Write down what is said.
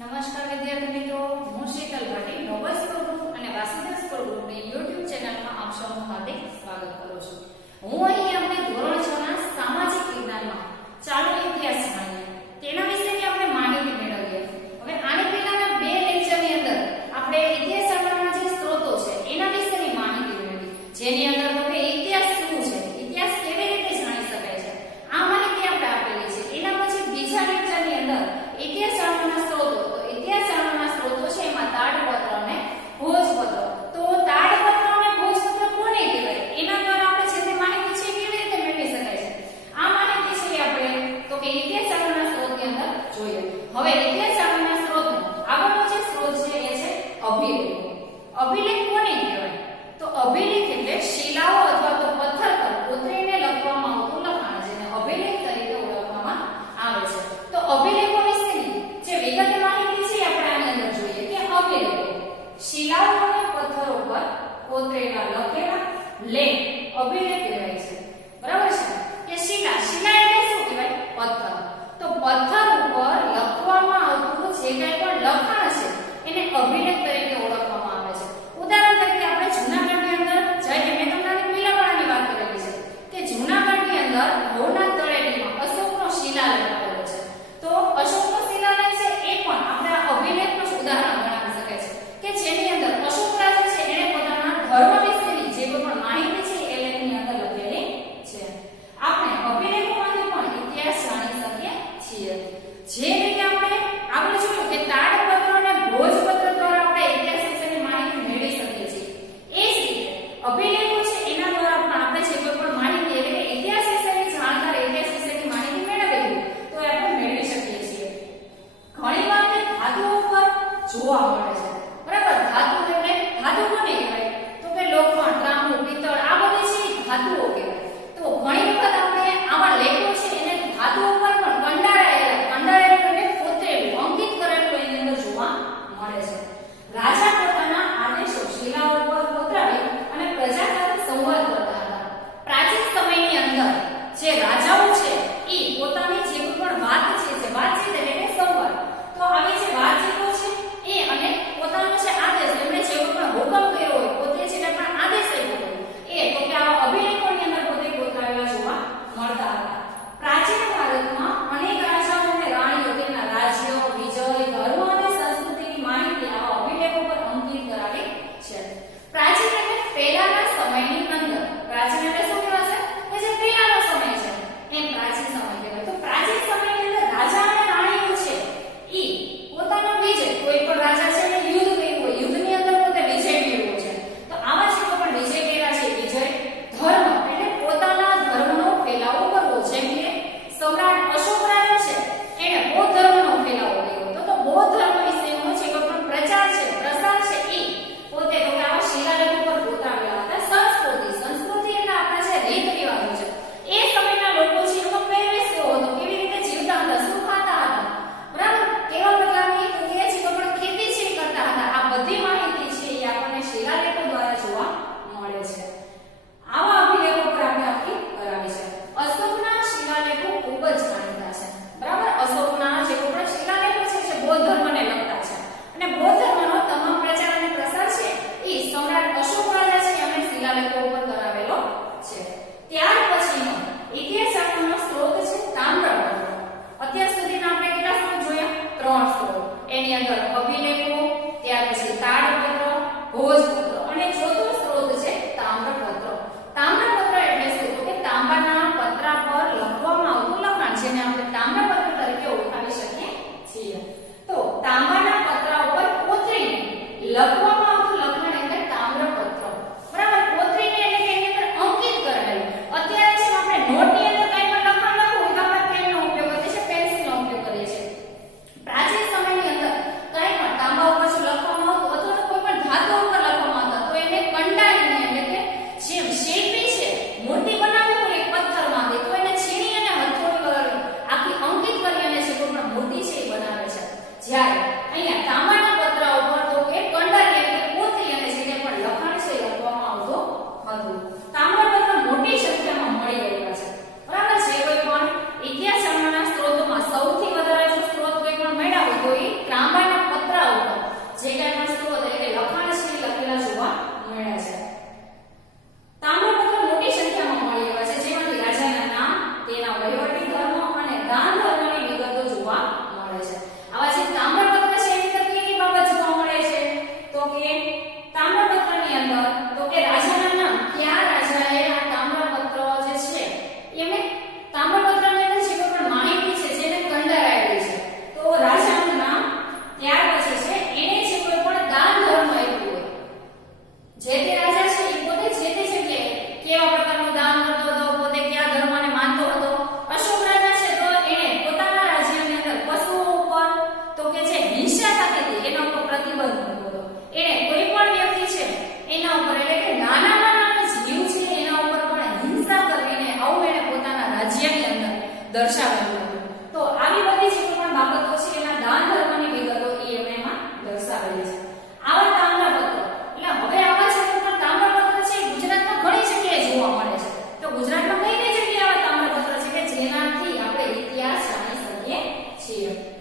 નમસ્કાર વિદ્યાર્થી મિત્રો, હું Sheetal Bhatti noble school group અને વાસુદેવ સ્કૂલ ગ્રુપની YouTube ચેનલમાં આપ સૌનું હાર્દિક સ્વાગત કરું છું. હું અહીં આપણે ધોરણ 6 ના સામાજિક વિજ્ઞાનમાં ચાલુ ઇતિહાસ જાણીએ તેના વિશેની આપણે માહિતી મેળવીએ. હવે આની પહેલાના બે લેક્ચરની અંદર આપણે ઇતિહાસ શાસ્ત્રના જે સ્ત્રોતો છે એના વિશેની માહિતી મેળવી, જેની અંદર તમે ઇતિહાસ શું છે, ઇતિહાસ કેવી રીતે જાણી શકાય છે, આ માહિતી આપણે આપેલી છે. એના પછી બીજા લેક્ચરની અંદર ઇતિહાસ શાસ્ત્રના સ્ત્રોતો, ઇતિહાસ શાસ્ત્રના સ્ત્રોતો છે એમાં તાડપત્ર અને ભોજપત્ર. તો તાડપત્ર અને ભોજપત્ર કોને કહેવાય, એના દ્વારા આપણે જે માહિતી છે કેવી રીતે મેળવી શકાય છે, આ માહિતી છે આપણે તો કે ઇતિહાસ શાસ્ત્રના સ્ત્રોતની અંદર જોઈએ. હવે ઇતિહાસ શાસ્ત્રના સ્ત્રોતનો આગળનો જે સ્ત્રોત છે એ છે અભિલેખ. અભિલેખ કોને કહેવાય, તો અભિલેખ એટલે શિલાઓ અથવા તો પથ્થર પર કોતરીને લખવામાં આવતું લખાણ, જેને અભિલેખ તરીકે ઓળખવામાં આવે છે. તો અભિલેખો વિશેની જે વિગતે માહિતી છે આપણે આની અંદર જોઈએ કે અભિલેખો શિલાઓ અને પથ્થરો પર કોતરેલા લખેલા લેખ અભિલેખ કહેવાય છે. બરાબર છે કે શિલા એટલે શું કહેવાય, પથ્થર. તો પથ્થર ઉપર લખવામાં આવતું જે કંઈ પણ લખાણ છે એને અભિલેખ તરીકે ઓળખવામાં આવે છે. ઉદાહરણ તરીકે આપણે જૂનાગઢની અંદર જઈએ, મેં તમને પહેલાની વાત કરેલી છે કે જૂનાગઢની અંદર ભવનાથ તળેટીમાં અશોકનો શિલાલેખ આવેલો છે. તો અશોકનો શિલાલેખ છે એ પણ આપણે અભિલેખનું જ ઉદાહરણ ગણાવી શકાય છે કે જેની અંદર અશોક રાજા છે એણે પોતાના ધર્મ વિશેની જે પણ માહિતી છે એ લેખની અંદર લખેલી છે. આપણે અભિલેખોમાંથી પણ ઇતિહાસ જાણી શકીએ છીએ. જે રીતે આપણે આગળ જોયું કે તાડપત્ર અને ભોજપત્ર દ્વારા આપણે ઇતિહાસ વિશેની માહિતી મેળવી શકીએ છીએ, એ જ રીતે અભિલેખો છે એના દ્વારા પણ આપણે જે કોઈ પણ માહિતી એટલે કે ઇતિહાસ વિશેની જાણકારી, ઇતિહાસ વિશેની માહિતી મેળવવી તો એ આપણે મેળવી શકીએ છીએ. ઘણી વાર તે ધાતુઓ પર જોવા મળે છે. બરાબર, ધાતુ એટલે ધાતુ કોને કહેવાય, તો કે લોખંડ, તાંબુ, પિત્તળ, આ બધી છે ધાતુઓ કહેવાય. તો ઘણી વખત આપણે આવા લેખો છે એને ધાતુઓ પર પણ કંડારેલું એટલે કોતરેલું, અંકિત કરેલું એની અંદર જોવા મળે છે. રાજા પોતાના આદેશો શિલાઓ પર કોતરાવી અને પ્રજા સાથે સંવાદ કરતા હતા. પ્રાચીન સમયની અંદર જે રાજાઓ છે એ પોતાની જે પણ વાત છે, જે વાતચીત એટલે કે સંવાદ, તો આવી જે વાતચીતો છે એ અને પોતાનો જે આદેશ, એમણે જે પણ હુકમ કર્યો હોય, પોતે જે પણ આદેશ આપ્યો હોય એ તો કે આવા અભિલેખોની અંદર પોતે કોતરાવેલા જોવા મળતા હતા. પ્રાચીન ભારતમાં અનેક રાજાઓ અને રાણીઓ તેમના રાજ્ય, વિજય, ધર્મ અને સંસ્કૃતિની માહિતી આવા અભિલેખો પર અંકિત કરાવી છે. પ્રાચીન એટલે પહેલાના સમયની અંદર, પ્રાચીન એટલે શું કહેવાય છે કે જે પહેલાનો સમય છે એ પ્રાચીન સમય કહેવાય. તો પ્રાચીન સમયની અંદર રાજા અને રાણીઓ છે ઈ પોતાનો વિજય, કોઈ પણ રાજા છે એને યુદ્ધ કર્યું હોય, યુદ્ધની અંદર પોતે વિજય મેળવ્યો છે, તો આવા જે પણ વિજય કર્યા છે, વિજય ધર્મ એટલે પોતાના ધર્મનો ફેલાવો કરવો. જેમ કે સમ્રાટ અશોક રાજા છે એને બૌદ્ધ ધર્મનો ફેલાવો કર્યો, તો બૌદ્ધ ધર્મ વિશેનો જે કોઈ પણ પ્રચાર છે, પ્રસાર છે એ પોતે તો આવા શિલાલેખો પર કોતરાવેલા હતા. સંસ્કૃતિ એટલે આપણા જે રીત રિવાજો છે, એ સમયના લોકો છે એનો પહેરવેશ કેવો હતો, કેવી રીતે જીવતા હતા, શું ખાતા હતા, બરાબર, કેવા પ્રકારની જે પણ ખેતી છે કરતા હતા, આ બધી માહિતી છે એ આપણને શિલાલેખો દ્વારા જોવા મળે છે. આવા અભિલેખો પર આપણે આખી કરાવી છે. અશોકના શિલાલેખો ખૂબ જ જાણીતા છે. બરાબર, અશોકના જે પણ શિલાલેખો છે જે બૌદ્ધ ધર્મને લગતા છે અને બૌદ્ધ ધર્મનો તમામ પ્રચાર અને પ્રસાર છે એ સમ્રાટ અશોક રાજા છે એમણે શિલાલેખો ઉપર કરાવેલો છે. ત્યાર પછીનો ઇતિહાસ શાસ્ત્રનો સ્ત્રોત છે તામ્રપત્ર. અત્યાર સુધીના આપણે કેટલા સ્ત્રોત જોયા, 3 સ્ત્રોત. એની અંદર અભિલેખો, ત્યાર પછી તાડપત્ર, ભોજપત્ર અને ચોથો સ્ત્રોત છે તામ્રપત્ર. તામ્રપત્ર એટલે શું, તો કે તાંબાના પતરા પર લખવામાં આવતું લખાણ, જેને આપણે તામ્રપત્ર તરીકે ઓળખાવી શકીએ છીએ. તો તાંબાના પતરા ઉપર કોતરીને લખવામાં આવતું લખાણ એટલે તામ્રપત્ર. બરાબર, કોતરીને એટલે કે એની અંદર અંકિત કરેલું. અત્યારે છે આપણે નોટની અંદર કંઈ પણ લખાણ લખવું હોય તો આપણે પેનનો ઉપયોગ કરીએ છીએ, પેન્સિલનો ઉપયોગ કરીએ છીએ. પ્રાચીન સમયની અંદર કંઈ છીએ.